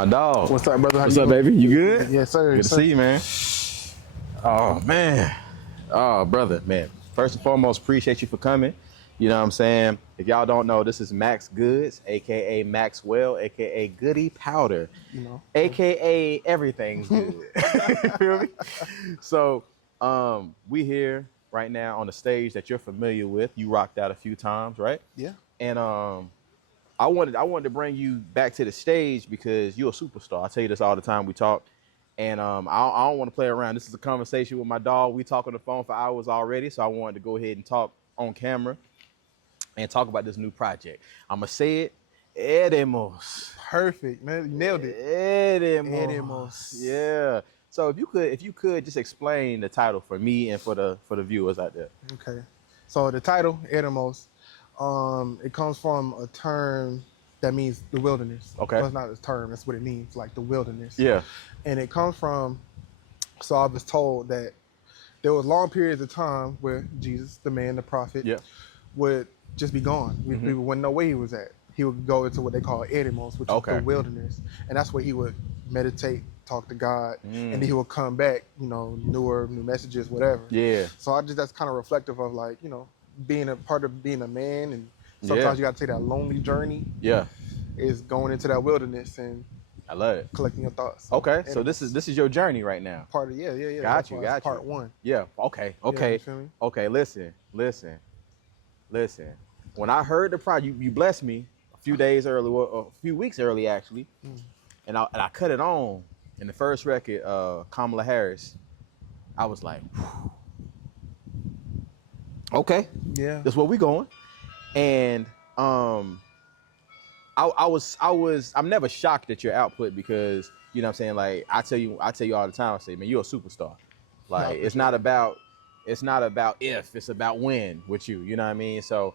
My dog. What's up, brother? What's up, baby? You good? Yes, sir. Good to see you, man. Oh, man. Oh, brother, man. First and foremost, appreciate you for coming. You know what I'm saying? If y'all don't know, this is Maxx Goods, a.k.a. Maxwell, a.k.a. Goody Powder, You know, a.k.a. everything's good. You feel me? So we here right now on the stage that you're familiar with. You rocked out a few times, right? yeah. And I wanted to bring you back to the stage because you're a superstar. I tell you this all the time. We talk, and I don't want to play around. This is a conversation with my dog. We talk on the phone for hours already, so I wanted to go ahead and talk on camera and talk about this new project. I'm gonna say it, EREMOS. Perfect, man. You nailed it. EREMOS. Yeah. So if you could just explain the title for me and for the viewers out there. Okay. So the title, EREMOS, it comes from a term that means the wilderness. Okay. Well, it's not a term, that's what it means, like the wilderness. Yeah. And it comes from, so I was told that there was long periods of time where Jesus, the man, the prophet, Yeah. would just be gone. People wouldn't know where he was at. He would go into what they call EREMOS, which is the wilderness. And that's where he would meditate, talk to God, and then he would come back, new messages, whatever. Yeah. So that's kind of reflective of like, being a part of being a man, and sometimes you got to take that lonely journey. Yeah. Is going into that wilderness and I love it. collecting your thoughts. So, okay, so this is your journey right now. Part of yeah. Got you. Part one. Yeah. Okay. You feel me? Okay. Listen. When I heard the project, you blessed me a few days early, or a few weeks early actually, and I cut it on. In the first record, Kamala Harris, I was like, whew. Okay, Yeah. that's where we going. And I'm never shocked at your output because you know what I'm saying, like I tell you all the time, I say, man, you're a superstar. Like it's not about if, it's about when with you. You know what I mean? So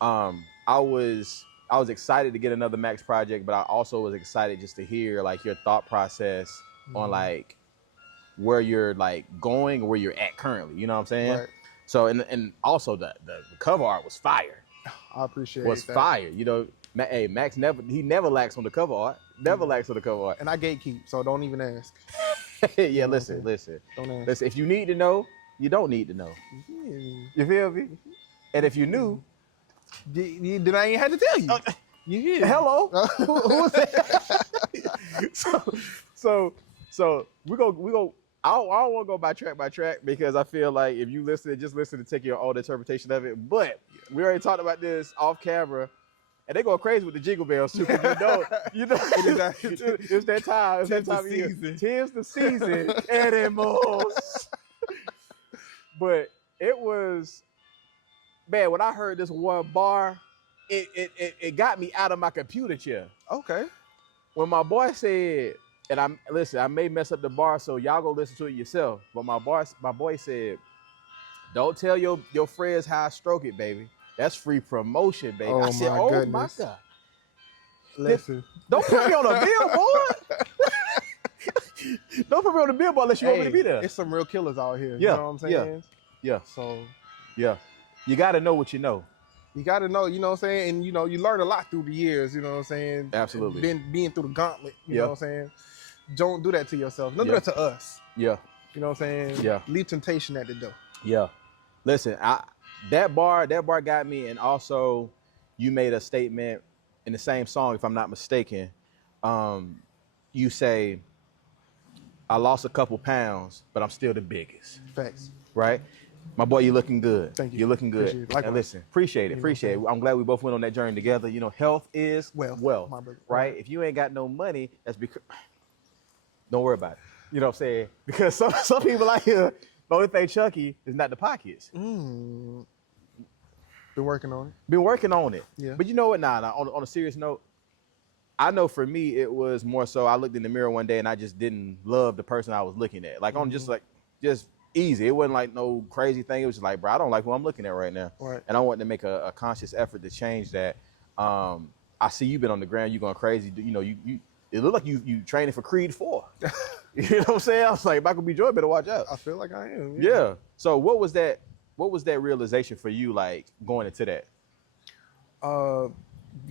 I was excited to get another Maxx project, but I also was excited just to hear like your thought process on like where you're like going or where you're at currently. You know what I'm saying? Right. So and also the cover art was fire. I appreciate Was that. fire. You know, hey, Maxx never lacks on the cover art. Never lacks on the cover art. And I gatekeep, so don't even ask. Yeah, listen. Don't ask. Listen, if you need to know, you don't need to know. Yeah. You feel me? And if you knew, Then I ain't had to tell you. You hear? hello. Who was that? so we go. I don't want to go by track because I feel like if you listen, just listen to take your own interpretation of it. But we already talked about this off camera, and they go crazy with the jingle bells too. You know, it's that time. It's that time of year. 'Tis the season. EREMOS. But it was, man, when I heard this one bar, it got me out of my computer chair. Okay. When my boy said, and I may mess up the bar, so y'all go listen to it yourself. But my boy said, "Don't tell your friends how I stroke it, baby. That's free promotion, baby." Oh, I said, my "Oh goodness. my God. Listen. Don't put me on a billboard. Don't put me on the billboard unless you want me to be there." It's some real killers out here. Yeah, You know what I'm saying? Yeah. So Yeah. You got to know what you know. you got to know, you know what I'm saying? And, you learn a lot through the years, you know what I'm saying? Absolutely. Being through the gauntlet, you Yeah. know what I'm saying? Don't do that to yourself. Don't do that to us. Yeah. You know what I'm saying? Yeah. Leave temptation at the door. Yeah. Listen, that bar got me, and also you made a statement in the same song, if I'm not mistaken. You say, "I lost a couple pounds, but I'm still the biggest." Facts. Right? My boy, you're looking good. Thank you. You're looking good. Appreciate it. Likewise. And listen, appreciate it. I'm glad we both went on that journey together. You know, health is wealth, my brother. right? If you ain't got no money, that's because don't worry about it. You know what I'm saying? Because some people out here, the only thing chunky is not the pockets. Been working on it. Been working on it. Yeah. But you know what? Nah, on a serious note, I know for me, it was more so I looked in the mirror one day and I just didn't love the person I was looking at. Like on just easy. It wasn't like no crazy thing. It was just like, bro, I don't like who I'm looking at right now. Right. And I wanted to make a conscious effort to change that. I see you've been on the ground, you going crazy. You know, it looked like you training for Creed 4. You know what I'm saying? I was like, Michael B. Jordan better watch out. I feel like I am. Yeah. So what was that realization for you, like going into that?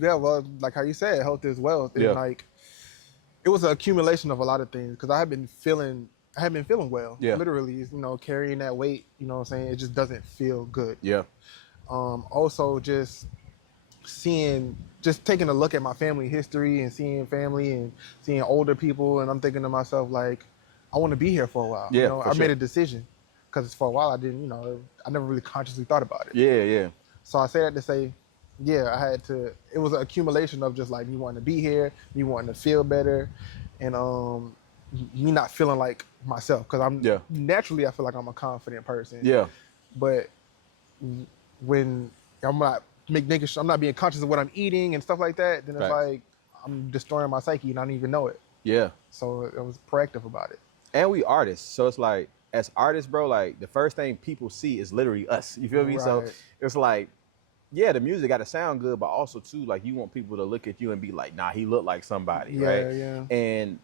Yeah, well, like how you said, health is wealth. And Yeah. like It was an accumulation of a lot of things because I had been feeling well. Yeah. Literally, you know, carrying that weight, you know what I'm saying? It just doesn't feel good. Yeah. Also just taking a look at my family history and seeing family and seeing older people, and I'm thinking to myself, like, I want to be here for a while. Yeah, you know, for I sure. made a decision because for a while I didn't, you know, I never really consciously thought about it. Yeah, yeah. So I say that to say, yeah, it was an accumulation of just like me wanting to be here, me wanting to feel better, and me not feeling like myself because naturally I feel like I'm a confident person. Yeah. But when I'm not I'm not being conscious of what I'm eating and stuff like that, then it's like I'm destroying my psyche and I don't even know it. Yeah. So I was proactive about it. And we artists, so it's like as artists, bro, like the first thing people see is literally us. You feel me? Right. So it's like, yeah, the music got to sound good, but also too, like you want people to look at you and be like, nah, he looked like somebody, right? Yeah. And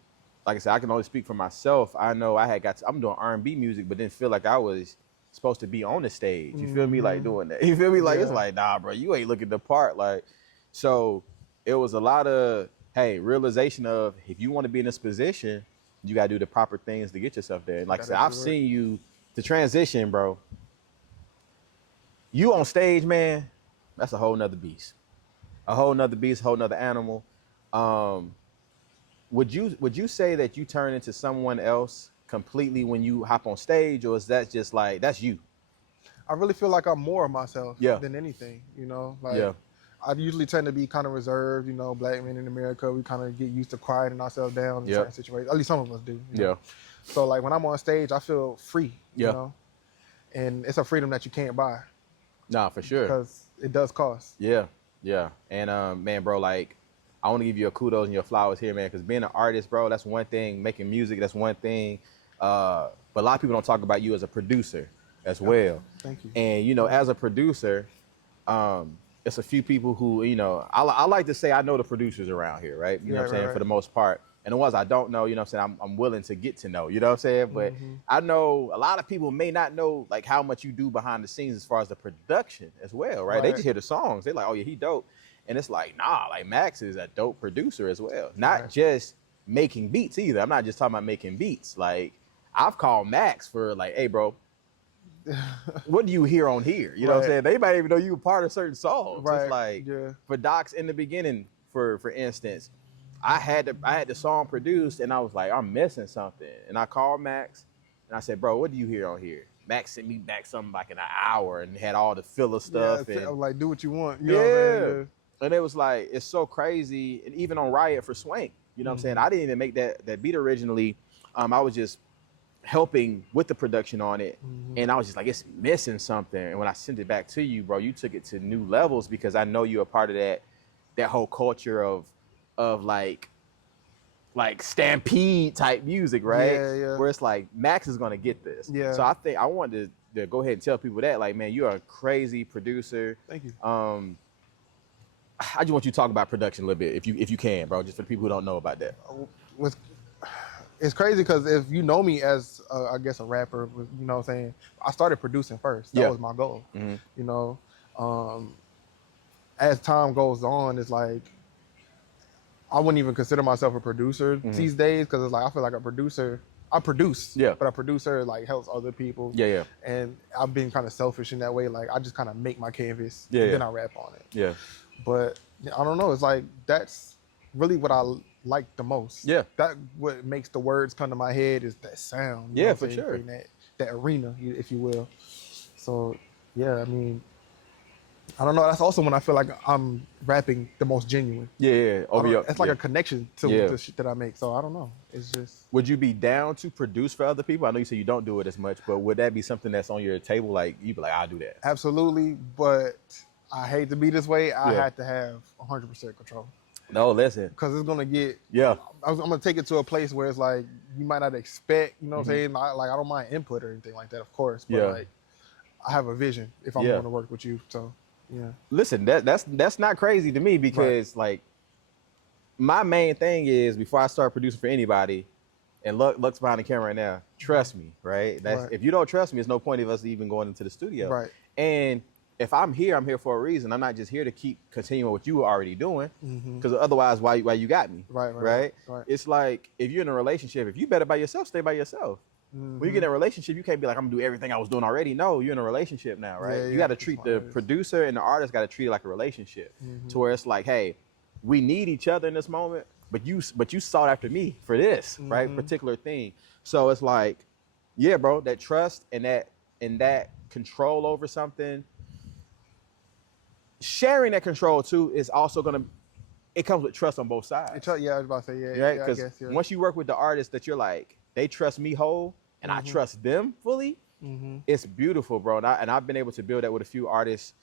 like I said, I can only speak for myself. I know I'm doing R&B music, but didn't feel like I was supposed to be on the stage. You feel me? Like doing that. You feel me? Like it's like, nah, bro, you ain't looking the part. Like, so it was a lot of, hey, realization of if you want to be in this position, you gotta do the proper things to get yourself there. And like I said, I've seen you, the transition, bro. You on stage, man, that's a whole nother beast. A whole nother beast, a whole nother animal. Would you say that you turn into someone else completely when you hop on stage, or is that just like, that's you? I really feel like I'm more of myself than anything, you know? Like, I usually tend to be kind of reserved, you know, black men in America, we kind of get used to quieting ourselves down in certain situations. At least some of us do. You know? So like when I'm on stage, I feel free, you know? And it's a freedom that you can't buy. Nah, for sure. Because it does cost. Yeah. And man, bro, like, I want to give you a kudos and your flowers here, man, because being an artist, bro, that's one thing. Making music, that's one thing. But a lot of people don't talk about you as a producer as well. Thank you. And, you know, as a producer, it's a few people who, you know, I like to say I know the producers around here, right? You know what I'm saying? For the most part. And the ones I don't know, you know what I'm saying, I'm willing to get to know, you know what I'm saying? But I know a lot of people may not know, like, how much you do behind the scenes as far as the production as well, right? They just hear the songs. They're like, oh, yeah, he dope. And it's like, nah, like, Maxx is a dope producer as well. Not just making beats either. I'm not just talking about making beats. Like, I've called Maxx for, like, hey, bro, what do you hear on here? You know what I'm saying? They might even know you were part of certain songs. It's like, for Docs in the beginning, for instance, I had the song produced, and I was like, I'm missing something. And I called Maxx, and I said, bro, what do you hear on here? Maxx sent me back something like in an hour and had all the filler stuff. Yeah, and I was like, do what you want. You know what I mean? And it was like, it's so crazy. And even on Riot for Swank, you know what I'm saying? I didn't even make that beat originally. I was just helping with the production on it. And I was just like, it's missing something. And when I sent it back to you, bro, you took it to new levels because I know you're a part of that whole culture of like stampede type music, right? Yeah. Where it's like, Maxx is gonna get this. Yeah. So I think I wanted to go ahead and tell people that, like, man, you're a crazy producer. Thank you. I just want you to talk about production a little bit, if you can, bro, just for the people who don't know about that. It's crazy because if you know me as, I guess, a rapper, you know what I'm saying, I started producing first. That was my goal. You know, as time goes on, it's like, I wouldn't even consider myself a producer these days because it's like, I feel like a producer, I produce, but a producer like helps other people. Yeah. And I've been kind of selfish in that way. Like, I just kind of make my canvas and then I rap on it. Yeah. But I don't know. It's like, that's really what I like the most. Yeah. That what makes the words come to my head is that sound. You know for sure. That arena, if you will. So, yeah, I mean, I don't know. That's also when I feel like I'm rapping the most genuine. Yeah. It's like a connection to the shit that I make. So I don't know. It's just. Would you be down to produce for other people? I know you say you don't do it as much, but would that be something that's on your table? Like, you'd be like, I'll do that. Absolutely. But I hate to be this way. I have to have 100% control. No, listen. Because it's going to get. I'm going to take it to a place where it's like, you might not expect, you know what I'm saying? Like, I don't mind input or anything like that, of course. But like, I have a vision if I'm going to work with you. So. Yeah. Listen, that's not crazy to me because like my main thing is before I start producing for anybody, and Luck's behind the camera right now, trust me, right? If you don't trust me, there's no point of us even going into the studio. Right. And if I'm here for a reason. I'm not just here to keep continuing what you were already doing, because otherwise, why you got me? Right. It's like if you're in a relationship, if you better by yourself, stay by yourself. When you get in a relationship, you can't be like, I'm gonna do everything I was doing already. No, you're in a relationship now, right? You got to treat the producer and the artist got to treat it like a relationship, to where it's like, hey, we need each other in this moment, but you sought after me for this, right? Particular thing. So it's like, yeah, bro, that trust and that control over something. Sharing that control too is also it comes with trust on both sides. Yeah, I was about to say, right? Because once you work with the artist that you're like, they trust me whole and I trust them fully, it's beautiful, bro. And I've been able to build that with a few artists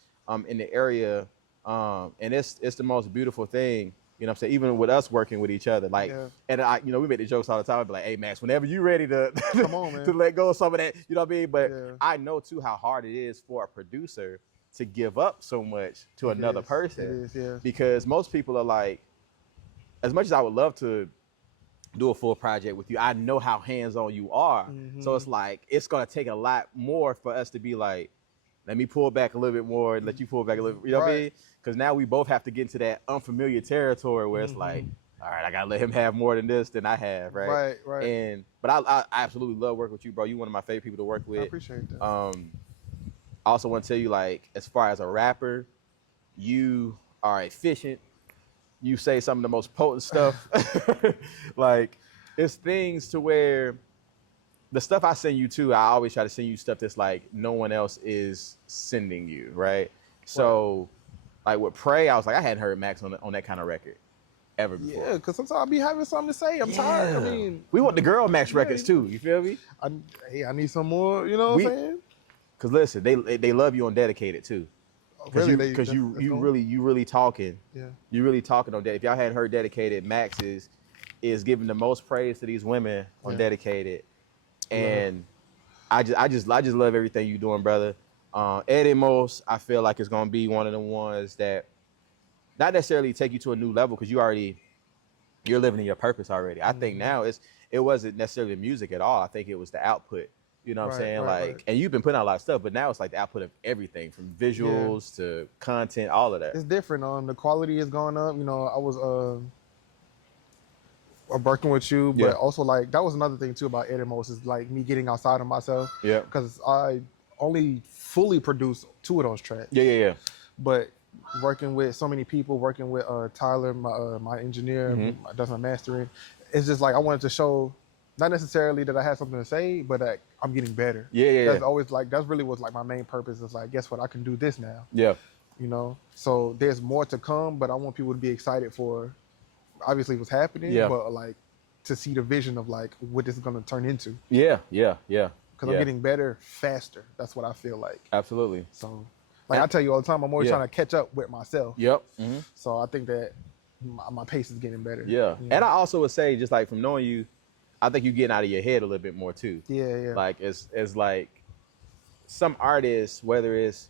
in the area, and it's the most beautiful thing. You know what I'm saying? Even with us working with each other, like, and we make the jokes all the time. I'd be like, hey, Max, whenever you're ready to come on, man, to let go of some of that, you know what I mean? But I know too how hard it is for a producer to give up so much to another person. It is. Because most people are like, as much as I would love to do a full project with you, I know how hands-on you are. So it's like, it's going to take a lot more for us to be like, let me pull back a little bit more and let you pull back a little, you know what I mean? Because now we both have to get into that unfamiliar territory where it's like, all right, I got to let him have more than this than I have, right? Right. But I absolutely love working with you, bro. You're one of my favorite people to work with. I appreciate that. I also want to tell you, like, as far as a rapper, you are efficient. You say some of the most potent stuff. Like, it's things to where the stuff I send you to, I always try to send you stuff that's like no one else is sending you, right? So, like with Pray, I was like, I hadn't heard Maxx on that kind of record ever before. Yeah, because sometimes I be having something to say. I'm tired. I mean, we want the girl Maxx records too. You feel me? I need some more. You know what I'm saying? Cause listen, they love you on Dedicated too. Cause really? you really talking. Yeah. You really talking on that. If y'all hadn't heard Dedicated, Maxx is giving the most praise to these women on Dedicated, and I just love everything you doing, brother. EREMOS, I feel like it's gonna be one of the ones that not necessarily take you to a new level because you're living in your purpose already. I think now it wasn't necessarily the music at all. I think it was the output. You know what I'm saying? And you've been putting out a lot of stuff, but now it's like the output of everything from visuals to content, all of that. It's different. The quality has gone up. You know, I was working with you, but also like that was another thing too about EREMOS is like me getting outside of myself. Yeah. Because I only fully produced 2 of those tracks. Yeah. But working with so many people, working with Tyler, my engineer, does my mastering, it's just like I wanted to show. Not necessarily that I had something to say, but that I'm getting better. Yeah. That's always like, that's really was like my main purpose is like, guess what? I can do this now. Yeah. You know? So there's more to come, but I want people to be excited for obviously what's happening, but like to see the vision of like what this is going to turn into. Yeah. Because I'm getting better faster. That's what I feel like. Absolutely. So like I tell you all the time, I'm always trying to catch up with myself. Yep. So I think that my pace is getting better. Yeah. And I also would say, just like from knowing you, I think you're getting out of your head a little bit more too. Yeah. Like it's like some artists, whether it's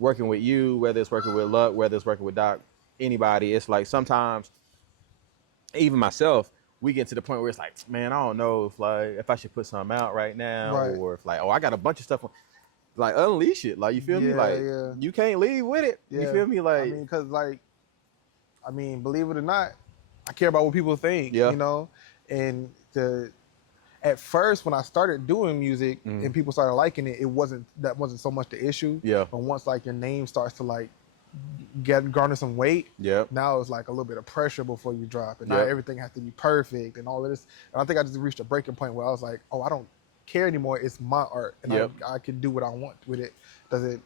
working with you, whether it's working with Luck, whether it's working with Doc, anybody, it's like sometimes, even myself, we get to the point where it's like, man, I don't know if I should put something out right now, or if like, I got a bunch of stuff. Like unleash it, like you feel me? Like you can't leave with it. You feel me? Like because believe it or not, I care about what people think. You know. And at first, when I started doing music and people started liking it, that wasn't so much the issue. Yeah. But once like your name starts to like garner some weight, now it's like a little bit of pressure before you drop, and now everything has to be perfect and all of this. And I think I just reached a breaking point where I was like, oh, I don't care anymore. It's my art, and I can do what I want with it. I'm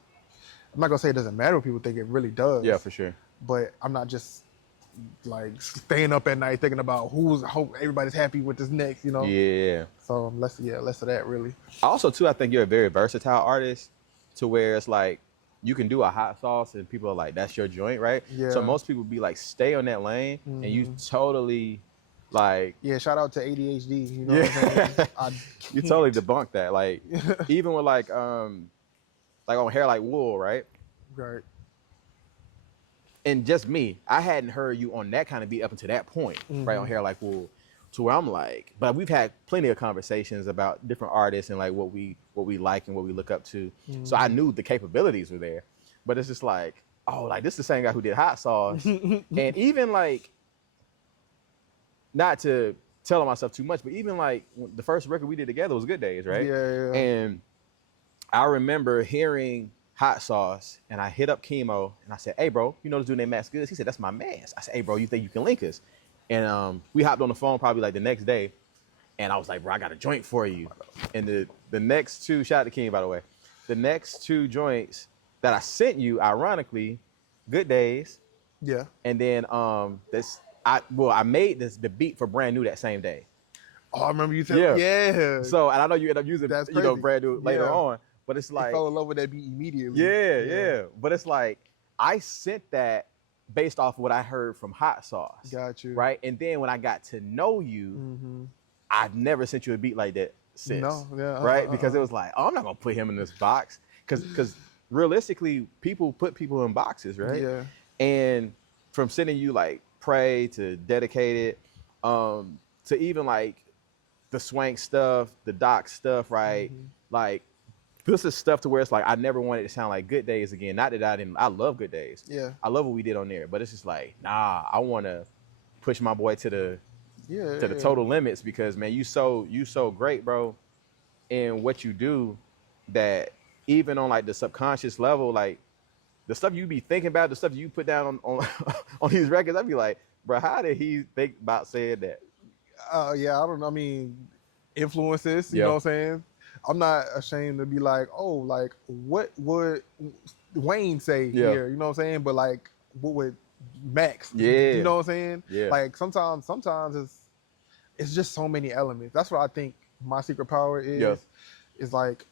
not gonna say it doesn't matter what people think. It really does. Yeah, for sure. But I'm not just like staying up at night thinking about hope everybody's happy with this next, you know? Yeah. So less of that really. Also too, I think you're a very versatile artist to where it's like you can do a hot sauce and people are like, that's your joint, right? Yeah. So most people be like, stay on that lane and you totally like. Yeah, shout out to ADHD, you know what I'm saying? You totally debunked that. Like even with like on Hair Like Wool, right? Right. And just me, I hadn't heard you on that kind of beat up until that point, right, on Hair Like Wool, to where I'm like, but we've had plenty of conversations about different artists and like what we like and what we look up to. So I knew the capabilities were there, but it's just like, oh, like this is the same guy who did Hot Sauce. And even like, not to tell myself too much, but even like the first record we did together was Good Days, right? Yeah. And I remember hearing Hot Sauce, and I hit up Chemo, and I said, hey, bro, you know this dude named Maxx Good? He said, that's my man. I said, hey, bro, you think you can link us? And we hopped on the phone probably like the next day, and I was like, bro, I got a joint for you. And the next two, shout out to King, by the way, the next two joints that I sent you, ironically, Good Days. Yeah. And then I made the beat for Brand New that same day. Oh, I remember you said, yeah. So, and I know you end up using, Brand New later on, but it's like, I fell in love with that beat immediately. Yeah. But it's like, I sent that based off of what I heard from Hot Sauce. Got you. Right? And then when I got to know you, I've never sent you a beat like that since. No, yeah. Right? Because it was like, oh, I'm not going to put him in this box. Because realistically, people put people in boxes, right? Yeah. And from sending you like Pray to Dedicated, to even like the Swank stuff, the Doc stuff, right? Like, this is stuff to where it's like, I never wanted it to sound like Good Days again. Not that I love Good Days. Yeah. I love what we did on there, but it's just like, nah, I want to push my boy to the total limits, because man, you so great, bro, in what you do, that even on like the subconscious level, like the stuff you be thinking about, the stuff you put down on on these records, I'd be like, bro, how did he think about saying that? Yeah, I don't know. I mean, influences, you know what I'm saying? I'm not ashamed to be like, oh, like, what would Wayne say here? You know what I'm saying? But like, what would Max? You know what I'm saying? Yeah. Like sometimes it's just so many elements. That's what I think my secret power is. Is like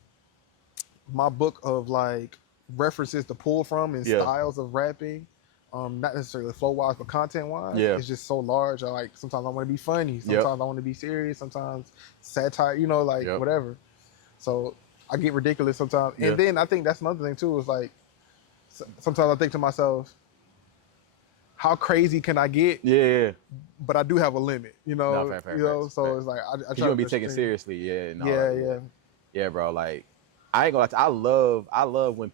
my book of like references to pull from and styles of rapping. Not necessarily flow wise, but content wise. It's just so large. Like sometimes I want to be funny. Sometimes I want to be serious. Sometimes satire. You know, like whatever. So I get ridiculous sometimes. And then I think that's another thing too, is like, sometimes I think to myself, how crazy can I get? Yeah. But I do have a limit, you know? So it's like, I try to be taken seriously. Yeah, bro. Like, I ain't gonna lie to you, I love when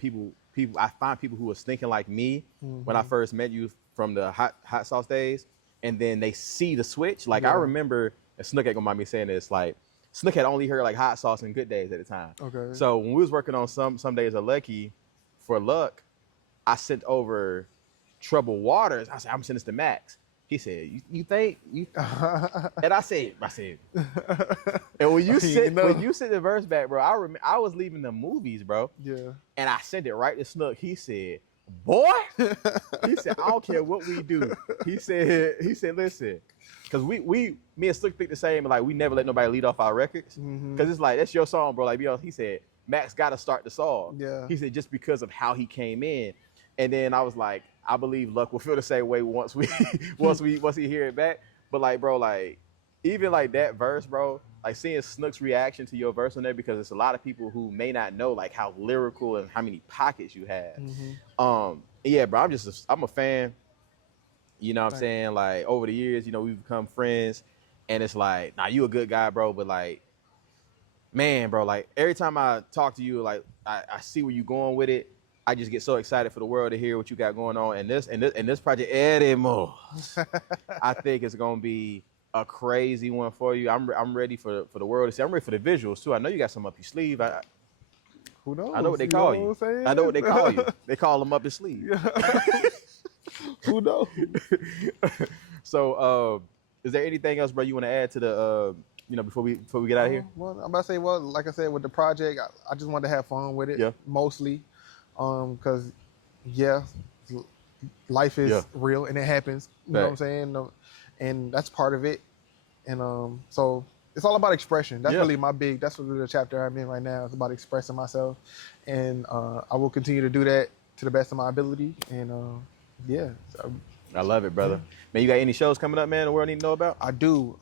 I find people who was thinking like me when I first met you from the hot sauce days, and then they see the switch. Like, I remember, and Snook ain't gonna mind me saying this, like, Snook had only heard like Hot Sauce and Good Days at the time. Okay. So when we was working on some days of Lucky for Luck, I sent over Troubled Waters. I said, I'm sending this to Max. He said, you think you? And I said, and when you sent the verse back, bro, I remember I was leaving the movies, bro. Yeah. And I sent it right to Snook. He said, boy, he said, I don't care what we do. He said, listen. Because me and Slick think the same, like, we never let nobody lead off our records. Because it's like, that's your song, bro. Like, he said, Max got to start the song. Yeah. He said, just because of how he came in. And then I was like, I believe Luck will feel the same way once he hear it back. But like, bro, like, even like that verse, bro, like seeing Snook's reaction to your verse on there, because it's a lot of people who may not know like how lyrical and how many pockets you have. Yeah, bro, I'm a fan. You know what I'm saying? Like, over the years, you know, we've become friends, and it's like, nah, you a good guy, bro, but like, man, bro, like, every time I talk to you, like, I see where you going with it. I just get so excited for the world to hear what you got going on. And this project, EREMOS, I think it's gonna be a crazy one for you. I'm ready for the world to see. I'm ready for the visuals too. I know you got some up your sleeve. Who knows? I know what they call you. I know what they call you. They call them up his sleeve. Who knows? So, is there anything else, bro, you want to add to the, before we get out of here? Well, I'm about to say, like I said, with the project, I just wanted to have fun with it, mostly, because, life is real and it happens. You know what I'm saying? And that's part of it. And so it's all about expression. That's really that's really the chapter I'm in right now. It's about expressing myself, and I will continue to do that to the best of my ability. And so, I love it, brother. Man, you got any shows coming up, man, the world need to know about? I do.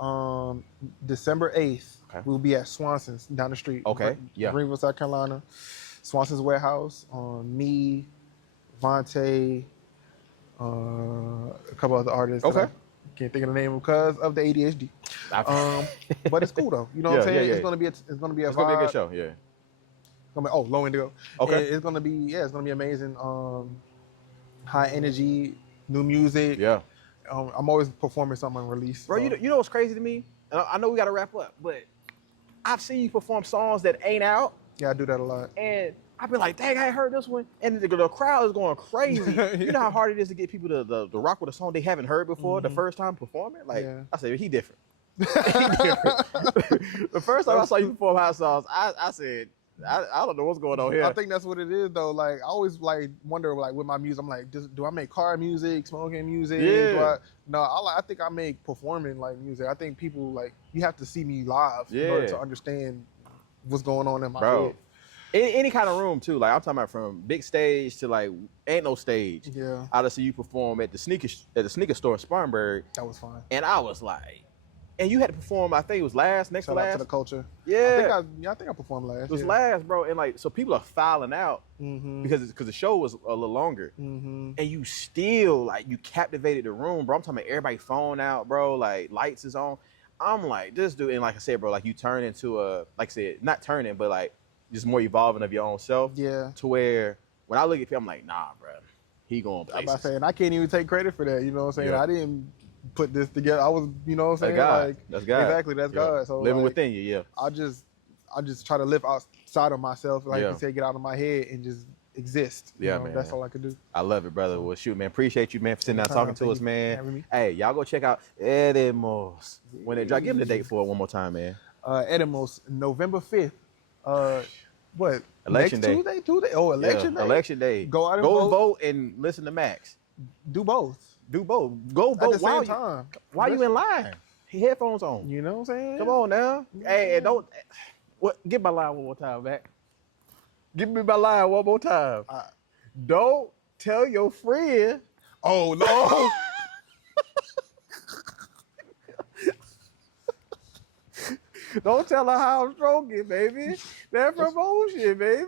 December 8th, we'll be at Swanson's down the street. Greenwood, South Carolina. Swanson's Warehouse. Me, Vontae, a couple other artists. I can't think of the name because of the ADHD. But it's cool though. You know what I'm saying? Yeah. It's gonna be a It's gonna be a good show. Yeah. Low Indigo. Okay. It's gonna be amazing. High energy, new music. Yeah. I'm always performing something unreleased. Bro, so. you know what's crazy to me? And I know we gotta wrap up, but I've seen you perform songs that ain't out. Yeah, I do that a lot. And I've been like, dang, I ain't heard this one. And the crowd is going crazy. You know how hard it is to get people to rock with a song they haven't heard before the first time performing? Like, I said, he different. He different. The first time I saw you perform hot sauce, I said, I don't know what's going on here. I think that's what it is though. Like I always like wonder like with my music, I'm like, do I make car music, smoking music? Yeah. I think I make performing like music. I think people like you have to see me live in order to understand what's going on in my head. Any kind of room too. Like I'm talking about from big stage to like ain't no stage. Yeah. I just see you perform at the sneaker store in Spartanburg. That was fun. And I was like, and you had to perform, I think it was next to last. Shout out to the culture. Yeah. I think I performed last. It was last, bro. And like, so people are filing out because the show was a little longer. And you still, like, you captivated the room, bro. I'm talking about everybody phone out, bro. Like, lights is on. I'm like, this dude, and like I said, bro, like you turn into like I said, not turning, but like just more evolving of your own self. Yeah. To where when I look at him, I'm like, nah, bro, he going places. I'm about to say, and I can't even take credit for that. You know what I'm saying? Yeah. I didn't put this together. I was, you know what I'm saying? God. Like, that's God. Exactly, that's God. So living like, within you, yeah. I just try to live outside of myself, like you said, get out of my head and just exist. You know, man. That's all I could do. I love it, brother. Well, shoot, man. Appreciate you, man, for sitting down talking to us, man. Hey, y'all go check out EREMOS when they drop. Give them the date for it one more time, man. EREMOS, November 5th. What? Election day. Tuesday? Oh, election day. Election day. Go out and vote and listen to Maxx. Do both. Do both. Go vote at the same time. Why you in line? Headphones on. You know what I'm saying? Come on now. Hey, and don't. Get my line one more time, Mac. Give me my line one more time. Don't tell your friend. Oh no. Don't tell her how I'm stroking, baby. That promotion, baby.